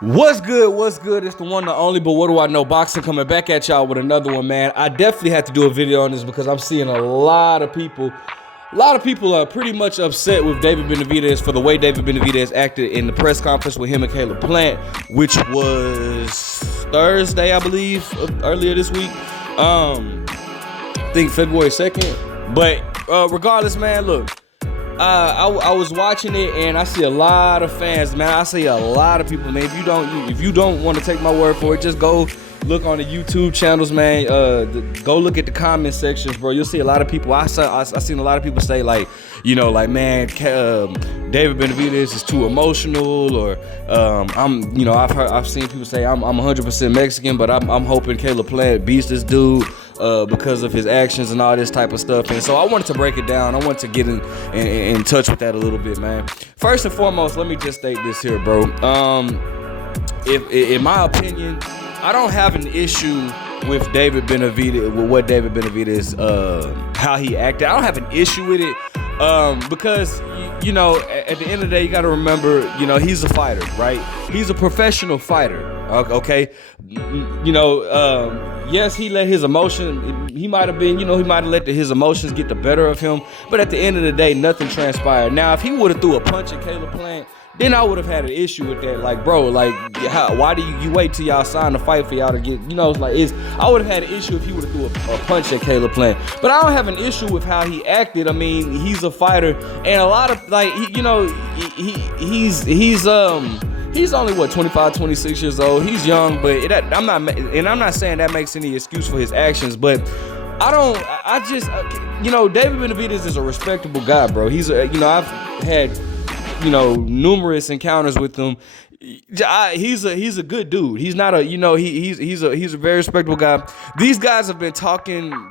What's good? What's good? It's the one, the only, but what do I know? Boxing coming back at y'all with another one, man. I definitely had to do a video on this because I'm seeing a lot of people are pretty much upset with David Benavidez for the way David Benavidez acted in the press conference with him and Caleb Plant, which was Thursday, I believe, earlier this week. I think February 2nd. But regardless, man, look. I was watching it and I see a lot of fans, man. I see a lot of people, man. If you don't want to take my word for it, just go look on the YouTube channels, man. Go look at the comment sections, bro. You'll see a lot of people. I seen a lot of people say man, David Benavidez is too emotional, or I've seen people say I'm 100% Mexican, but I'm hoping Caleb Plant beats this dude because of his actions and all this type of stuff. And so I wanted to break it down. I wanted to get in touch with that a little bit, man. First and foremost, let me just state this here, bro. If in my opinion, I don't have an issue with David Benavidez, with what David Benavidez, how he acted. I don't have an issue with it because, at the end of the day, you got to remember, he's a fighter, right? He's a professional fighter, okay? Yes, he let his emotion, he might have let his emotions get the better of him, but at the end of the day, nothing transpired. Now, if he would have threw a punch at Caleb Plant, then I would have had an issue with that. Like, bro, why do you wait till y'all sign the fight for y'all to get, I would have had an issue if he would have threw a punch at Caleb Plant. But I don't have an issue with how he acted. I mean, he's a fighter, and a lot of, he's only, 25, 26 years old. He's young, but I'm not saying that makes any excuse for his actions, but David Benavidez is a respectable guy, bro. I've had, numerous encounters with him. He's a good dude. He's not he's a very respectable guy. These guys have been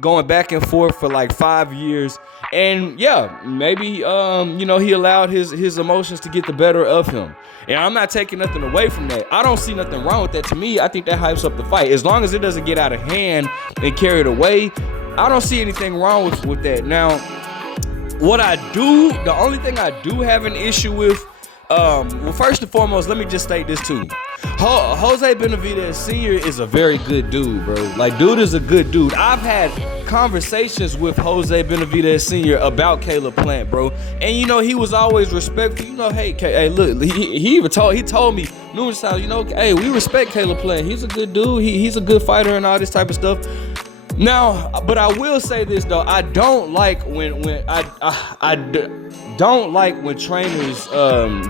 going back and forth for like 5 years, and yeah, maybe he allowed his emotions to get the better of him. And I'm not taking nothing away from that. I don't see nothing wrong with that. To me, I think that hypes up the fight. As long as it doesn't get out of hand and carried away, I don't see anything wrong with that. Now, the only thing I do have an issue with, first and foremost, let me just state this too. Jose Benavidez Sr. is a very good dude, bro. Like, dude is a good dude. I've had conversations with Jose Benavidez Sr. about Caleb Plant, bro. And, he was always respectful. Hey, look, he told me numerous times, hey, we respect Caleb Plant. He's a good dude. He's a good fighter and all this type of stuff. Now, but I will say this though, I don't like when trainers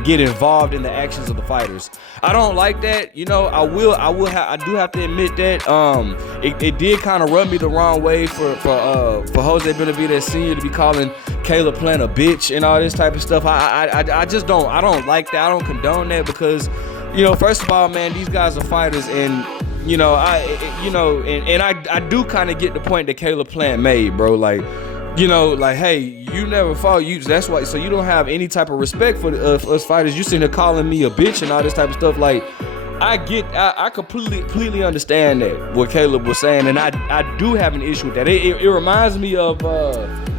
get involved in the actions of the fighters. I don't like that. I do have to admit that it did kind of rub me the wrong way for Jose Benavidez Sr. to be calling Caleb Plant a bitch and all this type of stuff. I don't like that. I don't condone that because, first of all, man, these guys are fighters, and I do kind of get the point that Caleb Plant made, bro. Hey, you never fought. That's why. So you don't have any type of respect for us fighters. You sitting there calling me a bitch and all this type of stuff. Like, I completely understand that what Caleb was saying, and I do have an issue with that. It reminds me of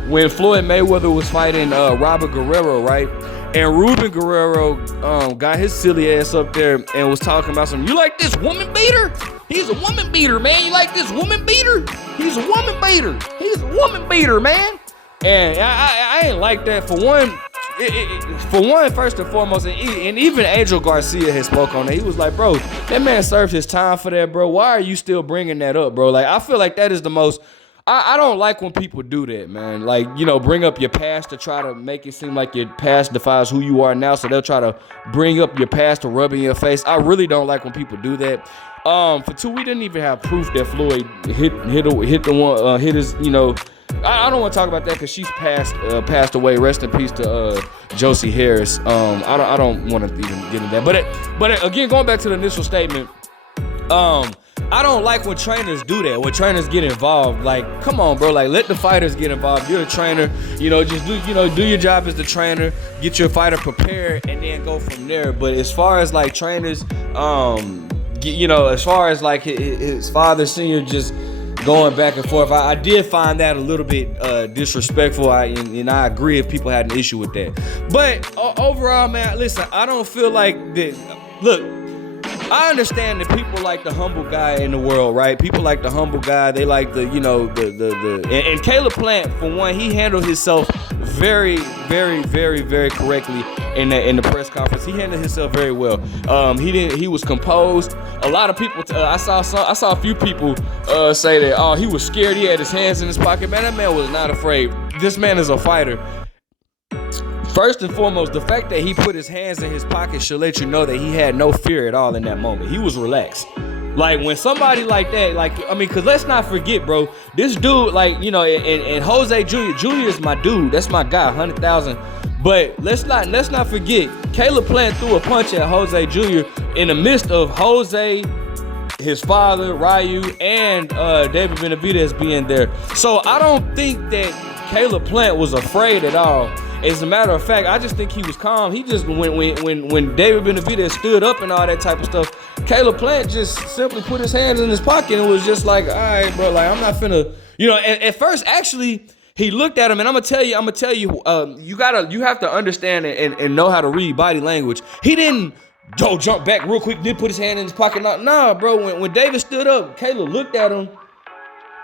when Floyd Mayweather was fighting Robert Guerrero, right? And Ruben Guerrero got his silly ass up there and was talking about something. You like this woman beater? He's a woman beater, man. You like this woman beater? He's a woman beater. He's a woman beater, man. And I ain't like that. For one, first and foremost, and even Angel Garcia has spoke on that. He was like, bro, that man served his time for that, bro. Why are you still bringing that up, bro? Like, I feel like that is the most... I don't like when people do that, man. Like, bring up your past to try to make it seem like your past defines who you are now. So they'll try to bring up your past to rub in your face. I really don't like when people do that. For two, we didn't even have proof that Floyd hit his, I don't want to talk about that because she's passed away. Rest in peace to Josie Harris. I don't want to even get into that. But again, going back to the initial statement, I don't like when trainers do that, when trainers get involved. Like, come on, bro. Like, let the fighters get involved. You're the trainer. Just do your job as the trainer. Get your fighter prepared and then go from there. But as far as like trainers, as far as like his father, senior, just going back and forth, I did find that a little bit disrespectful. And I agree if people had an issue with that. But overall, man, listen, I don't feel like that. Look, I understand that people like the humble guy in the world, right? People like the humble guy. They like the, you know, and Caleb Plant, for one, he handled himself very, very, very, very correctly in the press conference. He handled himself very well. He was composed. A lot of people, I saw a few people say that, oh, he was scared. He had his hands in his pocket. Man, that man was not afraid. This man is a fighter. First and foremost, the fact that he put his hands in his pocket should let you know that he had no fear at all in that moment. He was relaxed. Like, when somebody like that, like, I mean, because let's not forget, bro, this dude, like, you know, and Jose Jr. is my dude. That's my guy, 100,000. But let's not forget, Caleb Plant threw a punch at Jose Jr. in the midst of Jose, his father, Ryu, and David Benavidez being there. So I don't think that Caleb Plant was afraid at all. As a matter of fact, I just think he was calm. He just, when David Benavidez stood up and all that type of stuff, Caleb Plant just simply put his hands in his pocket and was just like, all right, bro, like, I'm not finna, you know. And at first, actually, he looked at him, and I'm gonna tell you, you have to understand and know how to read body language. He didn't jump back real quick, did put his hand in his pocket. Nah, bro. When David stood up, Caleb looked at him,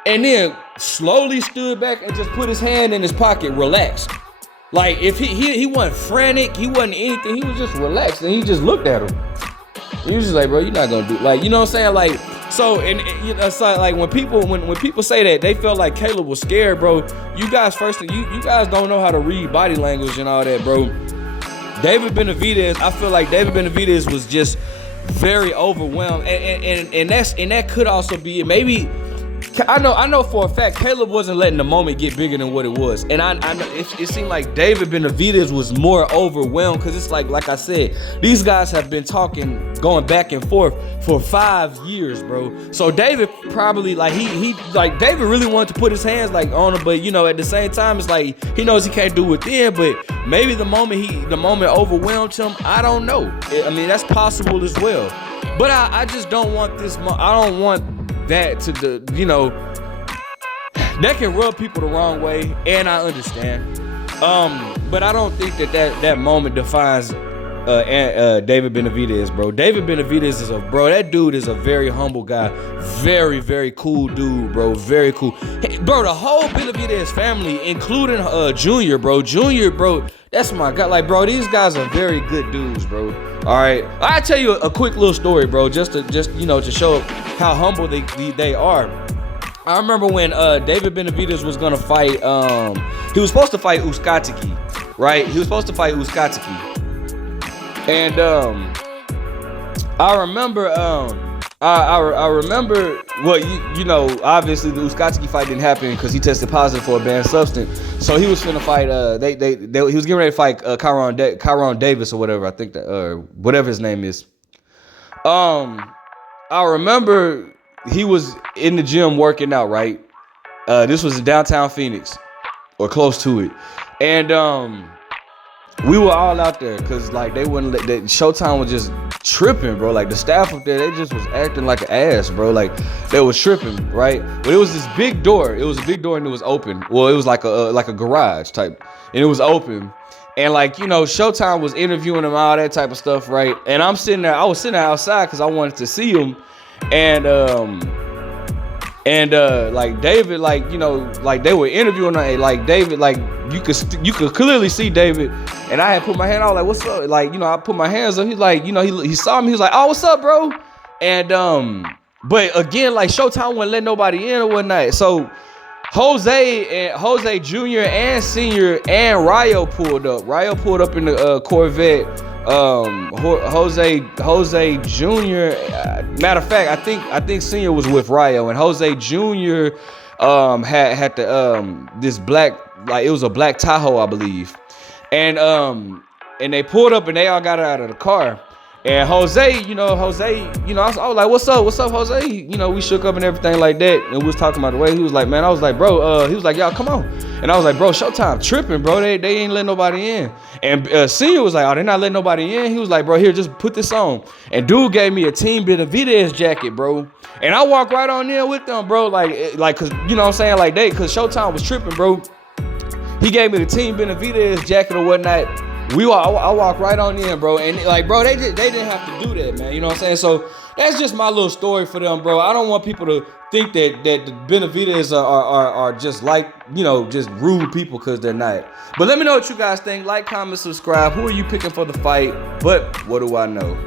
and then slowly stood back and just put his hand in his pocket, relaxed. Like, if he wasn't frantic, he wasn't anything, he was just relaxed, and he just looked at him. He was just like, bro, you're not gonna do, like, you know what I'm saying? Like, so, and you know, it's like when people say that they felt like Caleb was scared, bro, you guys you guys don't know how to read body language and all that, bro. David Benavidez, I feel like David Benavidez was just very overwhelmed, and that could also be it. Maybe I know for a fact Caleb wasn't letting the moment get bigger than what it was, and I know it seemed like David Benavidez was more overwhelmed, because it's like I said, these guys have been talking, going back and forth for 5 years, bro. So David probably, like, he like, David really wanted to put his hands, like, on him, but, you know, at the same time, it's like he knows he can't do it then, but maybe the moment overwhelmed him. I don't know. I mean, that's possible as well, but I just don't want this. I don't want that to you know, that can rub people the wrong way, and I understand. But I don't think that moment defines David Benavidez, bro. David Benavidez that dude is a very humble guy, very, very cool dude, bro. Very cool. Hey, bro, the whole Benavidez family, including Junior, bro. Junior, bro, that's my guy. Like, bro, these guys are very good dudes, bro. All right, I'll tell you a quick little story, bro, just you know, to show how humble they are. I remember when David Benavidez was gonna fight. He was supposed to fight Uskatiki, right? He was supposed to fight Uskatiki, and I remember. I remember. Well, you know, obviously the Uskatiki fight didn't happen because he tested positive for a banned substance. So he was finna fight. He was getting ready to fight Kyron Davis or whatever. I think that whatever his name is. I remember he was in the gym working out. Right. This was in downtown Phoenix, or close to it, and we were all out there because, like, they wouldn't let that. Showtime was just tripping, bro. Like, the staff up there, they just was acting like an ass, bro. Like, they was tripping, right? But it was this big door. It was a big door and it was open. Well, it was like a garage type, and it was open. And, like, you know, Showtime was interviewing him, all that type of stuff, right? And I was sitting there outside because I wanted to see him, and like, David, like, you know, like, they were interviewing him, like, David, like, you could clearly see David, and I had put my hand out, like, what's up? Like, you know, I put my hands up. He's like, you know, he saw me. He was like, oh, what's up, bro? And but again, like, Showtime wouldn't let nobody in or whatnot. So Jose Jr. and Senior and Ryo pulled up. Ryo pulled up in the Corvette. Jose Jr. Matter of fact, I think Senior was with Ryo, and Jose Jr. had the this black, like, it was a black Tahoe, I believe, and they pulled up and they all got out of the car. And Jose, I was like, what's up, Jose? You know, we shook up and everything like that, and we was talking about the way he was like, man, I was like, bro, he was like, y'all come on. And I was like, bro, Showtime tripping, bro. They ain't letting nobody in. And Senior was like, oh, they're not letting nobody in. He was like, bro, here, just put this on. And dude gave me a Team Benavidez jacket, bro. And I walked right on in with them, bro, like, cause, you know what I'm saying, like, cause Showtime was tripping, bro. He gave me the Team Benavidez jacket or whatnot. I walk right on in, bro, and like, bro, they didn't have to do that, man. You know what I'm saying? So that's just my little story for them, bro. I don't want people to think that the Benavidez are just like, you know, just rude people, because they're not. But let me know what you guys think. Like, comment, subscribe. Who are you picking for the fight? But what do I know?